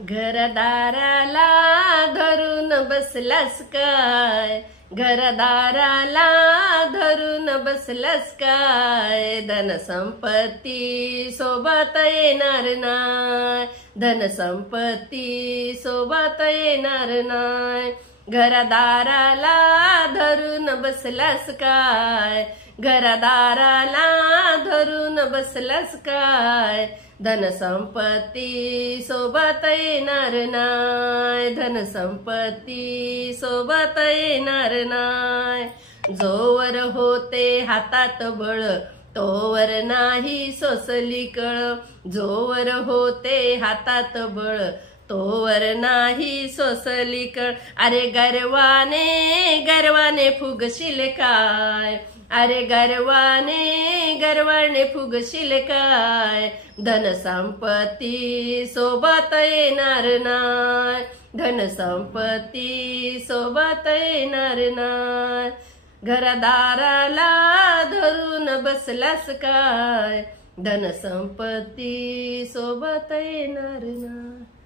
घरदाराला धरून बसलास काय, घरदाराला धरून बसलास काय, धन संपत्ती सोबत येणार नाय, धन संपत्ती सोबत येणार नाय। घरदाराला धरून बसलास काय, घरदाराला धरून बसलास काय, धन संपत्ती सोबत येणार नाय, धन संपत्ती सोबत येणार नाय। जोवर होते हातात बळ तोवर नाही सोसली कळ, जोवर होते हातात बळ तोवर नाही सोसली कळ। अरे गर्वाने गर्वाने फुगशील काय, अरे गर्वाने गर्वाने फुगशील काय, धन संपत्ती सोबत येणार नाय, धन संपत्ती सोबत येणार नाय। घरदाराला धरून बसलास काय, धन संपत्ती सोबत येणार नाय।